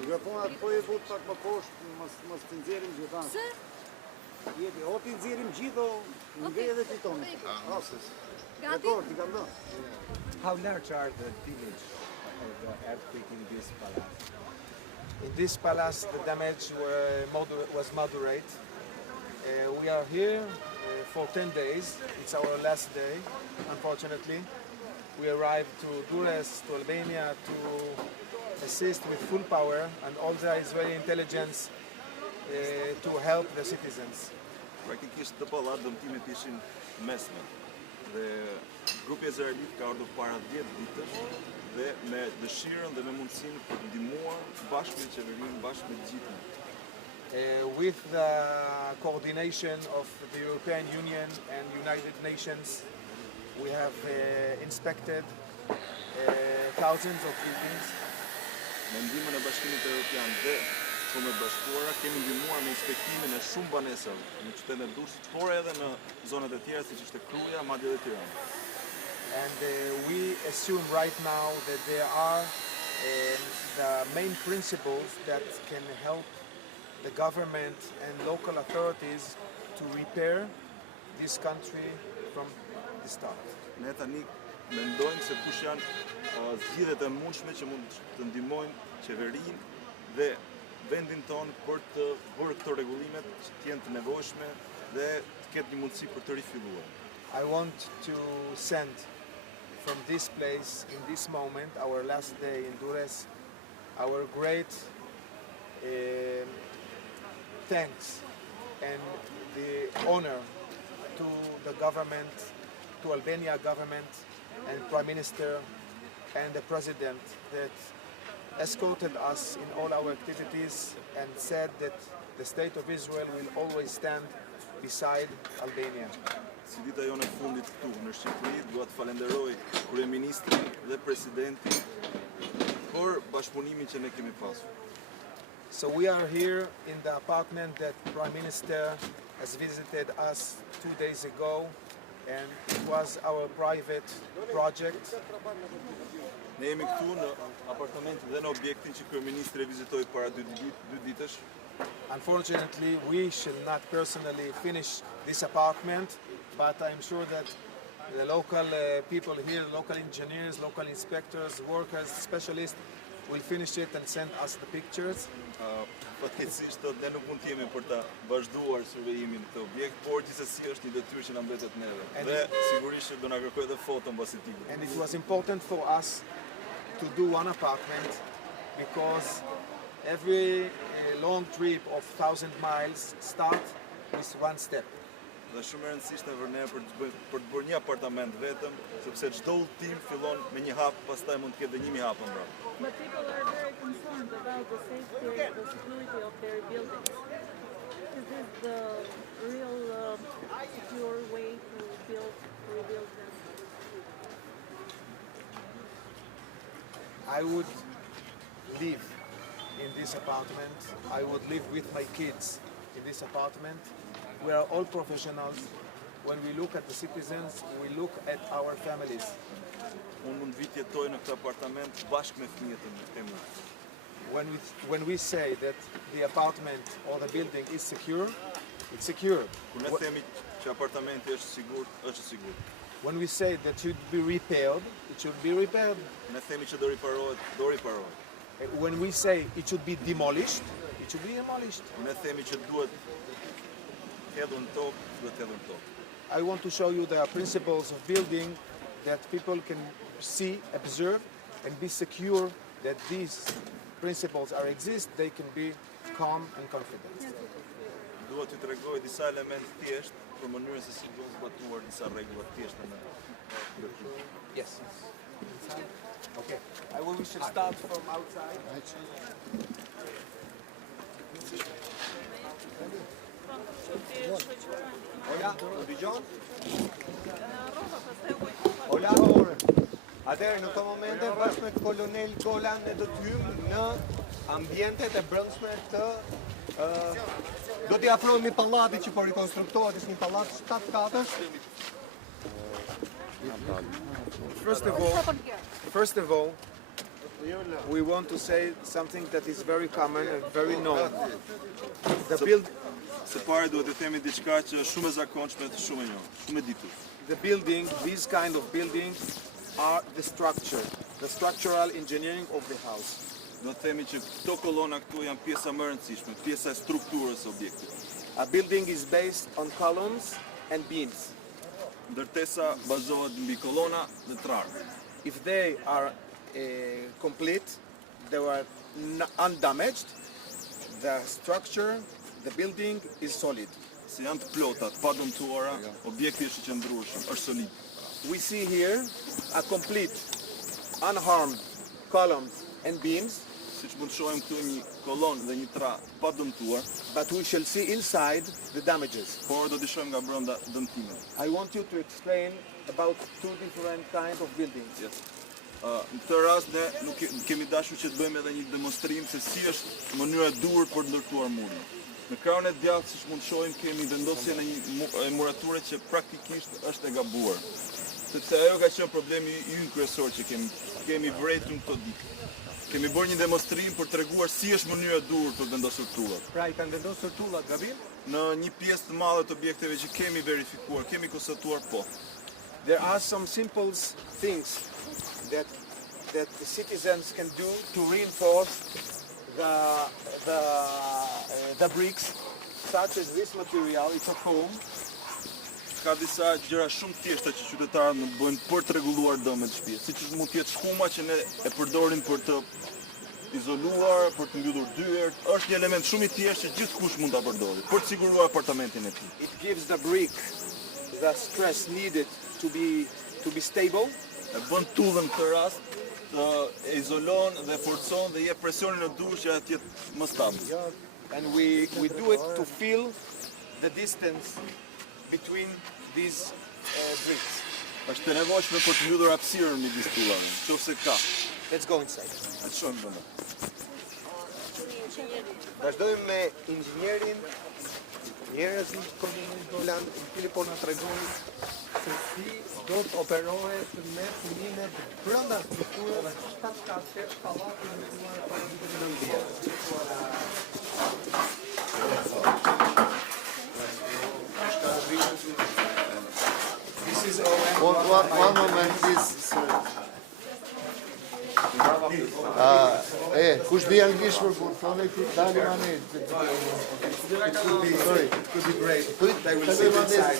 Mikrofonat po e but pak më poshtë, mos të nxjerrim gjithë. Pse? Jeti, o ti nxjerrim gjithë, ngrej edhe ti tonë. Dakor, ti kam dhënë. How large are the damage of the earthquake in this palace? In this palace, the damage was moderate. We are here for 10 days. It's our last day, unfortunately. We arrived to Durrës, to Albania, to assist with full power and all the Israeli intelligence to help the citizens. Praktikisht të pallat dëmtimet ishin mesme. Dhe grupi izraelit ka ardhur para 10 ditësh dhe me dëshirën dhe me mundësinë për të ndihmuar bashkë me qeverinë, bashkë me gjithë. With the coordination of the European Union and United Nations, we have inspected thousands of buildings. Me ndihmën e Bashkimit Evropian dhe Kombeve Bashkuara kemi ndihmuar me inspektimin e shumë banesave në qytetin e Durrësit, por edhe në zonat e tjera siç është Kruja, madje edhe Tirana. And we assume right now that there are the main principles that can help the government and local authorities to repair this country from the start. Ne tani mendojmë se kush janë zgjidhjet e mundshme që mund të ndihmojnë qeverinë dhe vendin tonë për të bërë këto rregullimet që të jenë të nevojshme dhe të ketë një mundësi për të rifilluar. I want to send from this place, in this moment, our last day in Durrës, our great thanks and the honor to the government, to Albania government and Prime Minister and the President that escorted us in all our activities and said that the State of Israel will always stand beside Albania. Si dita jone fundit këtu në Shqipëri, dua të falenderoj kryeministrin dhe presidentin për bashkëpunimin që ne kemi pasur. So we are here in the apartment that Prime Minister has visited us 2 days ago, and it was our private project. Ne jemi këtu në apartamentin dhe në objektin që kryeministri vizitoi para 2 ditësh. Unfortunately, we shall not personally finish this apartment, but I'm sure that the local people here, local engineers, local inspectors, workers, specialists will finish it and send us the pictures. Fatkeqësisht ne nuk mund të jemi për ta vazhduar survejimin të objekt, por gjithsesi është një detyrë që na mbetet neve. Dhe sigurisht do na kërkoj edhe foto mbas i tij. And it was important for us to do one apartment because every long trip of 1,000 miles start with one step. Dhe shumë e rëndësishme për ne për të bërë një apartament vetëm, sepse çdo udhtim fillon me një hap, pastaj mund të ketë edhe 1000 hapa mbrapa. But people are very concerned about the safety and the security of their buildings. Is this the real secure way to rebuild them? I would live in this apartment. I would live with my kids in this apartment. We are all professionals. When we look at the citizens, we look at our families. Unë mund vit jetoj në këtë apartament bashkë me fëmijët e mi. When we say that the apartment or the building is secure, it's secure. Kur ne themi që apartamenti është sigurt, është sigurt. When we say that it should be repaired, it should be repaired. Ne themi që do riparohet, do riparohet. When we say it should be demolished, it should be demolished. Ne themi që duhet hedhur në tokë, duhet hedhur në tokë. I want to show you the principles of building that people can see, observe, and be secure that these principles exist. They can be calm and confident. Dua t'ju tregoj disa elementë thjesht për mënyrën se si do të zbatuar disa rregulla të thjeshta në ndërtim. Yes. Okay. We should start from outside. Ola, u dëgjon? Ola, atëherë në këto momente bashkë me kolonel Golan ne do të hyjmë në ambientet e brendshme të do t'i afrohemi pallatit që po rikonstruktohet, është një pallat 7 katësh. First of all, we want to say something that is very common and very known. Së pari duhet të themi diçka që është shumë e zakonshme, shumë e njohur, shumë e ditur. The building, these kind of buildings are the structure, the structural engineering of the house. Do të themi që këto kolona këtu janë pjesa më e rëndësishme, pjesa e strukturës së objektit. A building is based on columns and beams. Ndërtesa bazohet mbi kolona dhe trarë. If they are complete, they were undamaged, the structure, the building is solid. Se janë të plota, të padëmtuara, objekti është i qëndrueshëm, është solid. We see here a complete, unharmed columns and beams, Siç mund të shohim këtu një kolonë dhe një tra të padëmtuar, but we shall see inside the damages. por do të shohim nga brenda dëmtimet. I want you to explain about two different kinds of buildings. Në këtë rast ne nuk kemi dashur që të bëjmë edhe një demonstrim se si është mënyra e duhur për të ndërtuar murin. Në krahun e djathtë, siç mund të shohim, kemi vendosjen e një murature që praktikisht është e gabuar. Sepse ajo ka qenë problemi ynë kryesor që kemi vërejtur këto ditë. Kemi bërë një demonstrim për treguar si është mënyra e duhur për të vendosur tullat. Pra I kanë vendosur tullat gabim? Në një pjesë të madhe të objekteve që kemi verifikuar, kemi konstatuar po. There are some simple things that the citizens can do to reinforce the bricks, such as this material. It's a foam. Ka disa gjëra shumë thjeshta që qytetarët mund bëjnë për të rregulluar dëmet në shtëpi, siç mund të jetë shkuma që ne e përdorim për të izoluar, për të mbyllur dyert. Është një element shumë i thjeshtë që gjithkush mund ta përdorë për të siguruar apartamentin e tij. It gives the brick the stress needed to be stable. E bën tullën në këtë rast, e izolon dhe forcon dhe jep presionin e duhur që atë të jetë më stabil. And we do it to fill the distance between these bricks. Është e nevojshme për të mbyllur hapësirën midis tullave, nëse ka. Let's go inside. Le të shohim brenda. Vazhdojmë me inxhinierin, njerëzin Golan, I cili po na tregon se si do të operohet me fëmijët brenda strukturës 7 kaste pallati ndërtuar paradite në This is One moment, please. Kush di anglisht për punë, thonë këtu dali mani. Sorry. It could be great. They will sit inside.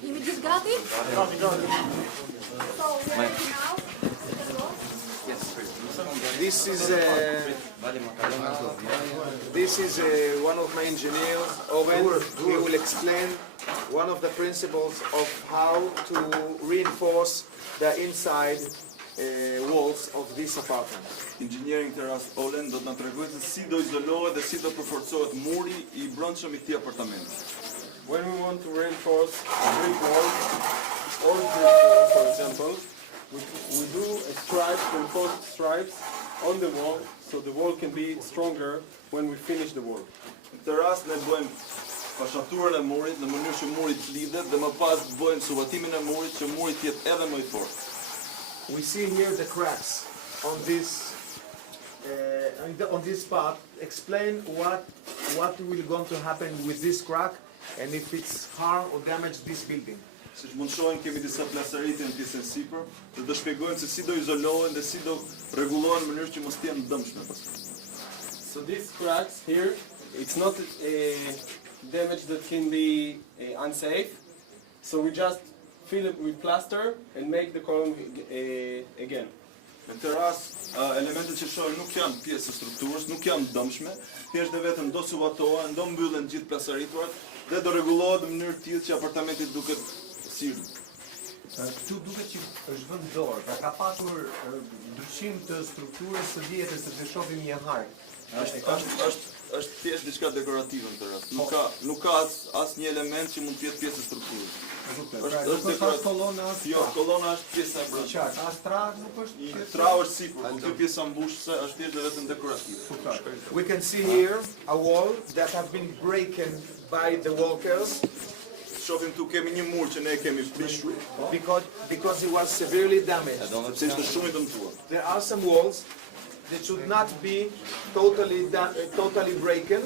Jemi gjithë gati? This is one of my engineers, Owen. He will explain one of the principles of how to reinforce the inside walls of this apartment. Inxhinieri këtë rast Olen do të na tregojë se si do izolohet dhe si do përforcohet muri I brendshëm I këtij apartamenti. When we want to reinforce a brick wall, or brick wall, for example, we do a stripe, reinforced stripes on the wall, so the wall can be stronger when we finish the wall. Në këtë rast ne bëjmë fashaturën e murit në mënyrë që muri të lidhet dhe më pas bëjmë subatimin e murit që muri të jetë edhe më I fortë. We see here the cracks on this part. Explain what will going to happen with this crack and if it's harm or damage this building. Siç mund shohim kemi disa plasarite në pjesën sipër, dhe do shpjegojmë se si do izolohen dhe si do rregullohen në mënyrë që mos të jenë dëmshme pastaj. So these cracks here, it's not damage that can be unsafe. So we just fill it with plaster and make the column again. Në këtë rast, elementet që shohim nuk janë pjesë e strukturës, nuk janë dëmshme, thjesht dhe vetëm do subatohen, do mbyllen gjithë plasariturat dhe do rregullohet në mënyrë të tillë që apartamenti duket sirë. Këtu duket që është vend dorë, pra ka pasur ndryshim të strukturës së vjetër se të shohim një hark. Është thjesht diçka dekorative në këtë rast. Nuk ka asnjë element që mund të jetë pjesë e strukturës. Është dekorativ. Kolona është. Jo, kolona është pjesa e brendshme. Qartë, as tra nuk është. Tra është sipër, por kjo pjesa mbushëse është thjesht vetëm dekorative. We can see here a wall that have been broken by the workers shohim këtu kemi një mur që ne kemi prishur, because it was severely damaged. sepse ishte shumë i dëmtuar. There are some walls that should not be totally broken,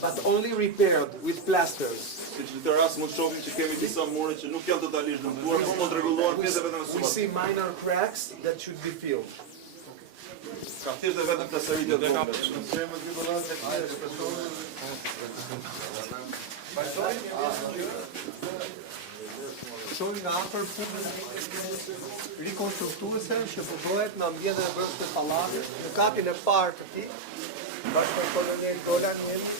but only repaired with plasters. Siç në këtë rast mund shohim që kemi disa mure që nuk janë totalisht dëmtuar, por mund rregullohen pjesë vetëm me We see minor cracks that should be filled. Ka thjesht vetëm plasëritje të vogla. Shohim nga afër punën rikonstruktuese që po bëhet në ambientin e brendshëm të pallatit, në katin e parë të tij, bashkë me kolonel Golan Vach.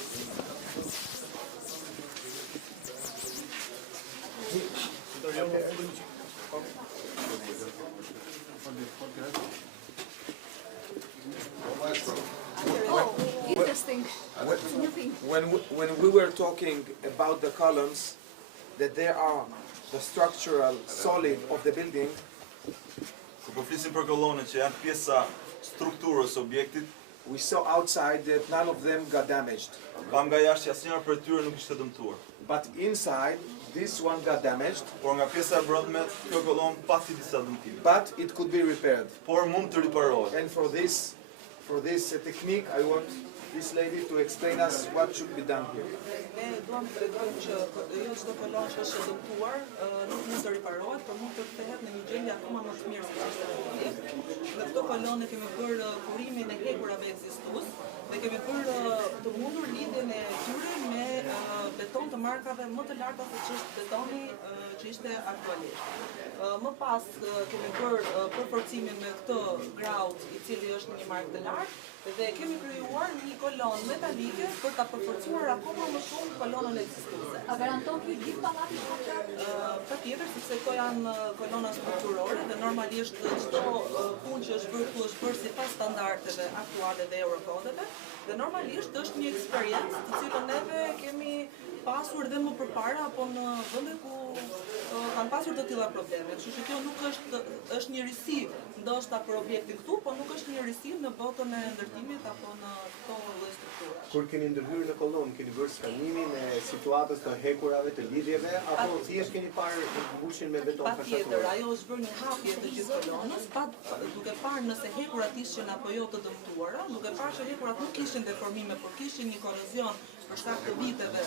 Interesting. New thing. When we were talking about the columns, that they are the structural solid of the building, Kur po flisim për kolonët që janë pjesa strukturës së objektit, we saw outside that none of them got damaged. kam nga jashtë që asnjëra prej tyre nuk ishte dëmtuar. But inside, this one got damaged, Por nga pjesa e brendme, kjo kolonë pati disa dëmtime. but it could be repaired. Por mund të riparohet. And for this technique, I want this lady to explain us what should be done here. Ne duam të tregojmë që jo çdo kolonë që është e dëmtuar nuk mund të riparohet, por mund të kthehet në një gjendje akoma më të mirë se ishte në fillim. Në këto kolonë kemi bërë kurimin e hekurave ekzistues dhe kemi bërë të mundur lidhjen e tyre me beton të markave më të larta se ç'është betoni që ishte aktualisht. Më pas kemi bërë përforcimin me këtë graut i cili është një markë të lartë dhe kemi krijuar një kolonë metalike për ta përforcuar akoma më shumë kolonën ekzistuese. A garanton ky gjithë pallati Patjetër, sepse këto janë kolona strukturore dhe normalisht çdo punë që është bërë këtu është bërë sipas standardeve aktuale dhe eurokodeve dhe normalisht është një eksperiencë të cilën neve kemi pasur dhe më përpara apo në vende ku kanë pasur të tilla probleme. Kështu që kjo nuk është një risi ndoshta për objektin këtu, por nuk është një risi në botën e ndërtimit apo në këto lloj struktura. Kur keni ndërhyrë në kolonë, keni bërë skanimin e situatës të hekurave, të lidhjeve, apo thjesht keni parë mbushjen me beton Patjetër, fashator? ajo është bërë një hapje të gjithë kolonës, duke parë nëse hekurat ishin apo jo të dëmtuara, duke parë që hekurat nuk kishin deformime, por kishin një korozion për shkak të viteve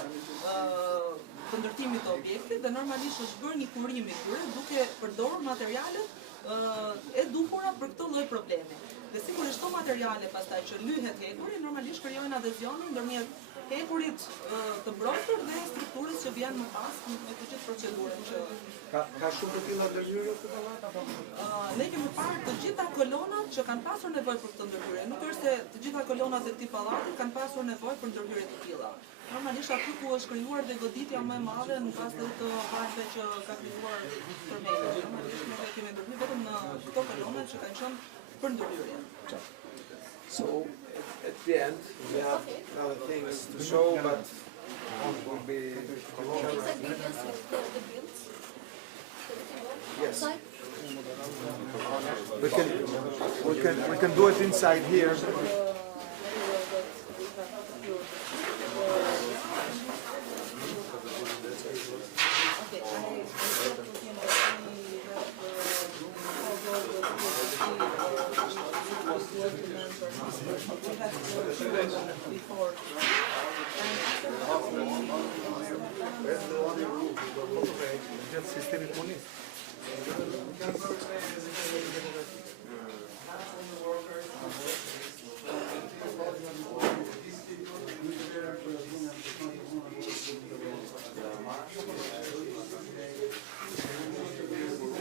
të ndërtimit të objektit dhe normalisht është bërë një kurim i tyre duke përdorur materialet e duhura për këtë lloj problemi. Dhe sigurisht këto materiale pastaj që lyhet hekuri normalisht krijojnë adhezionin ndërmjet hekurit të mbrojtur dhe strukturës që vjen më pas me të gjithë procedurën që Ka shumë të tilla ndërhyrje këtu pallat apo? ne kemi parë të gjitha kolonat që kanë pasur nevojë për këtë ndërhyrje. Nuk është se të gjitha kolonat e këtij pallati kanë pasur nevojë për ndërhyrje të tilla. Normalisht aty ku është krijuar dhe goditja më e madhe në bazë të valve që ka krijuar tërmeti. Normalisht ne kemi ndërhyrë vetëm në këto kolona që kanë qenë për ndërhyrje. so at the end we have other things to show, but will be yes. We can do it inside here. Sistemi punës.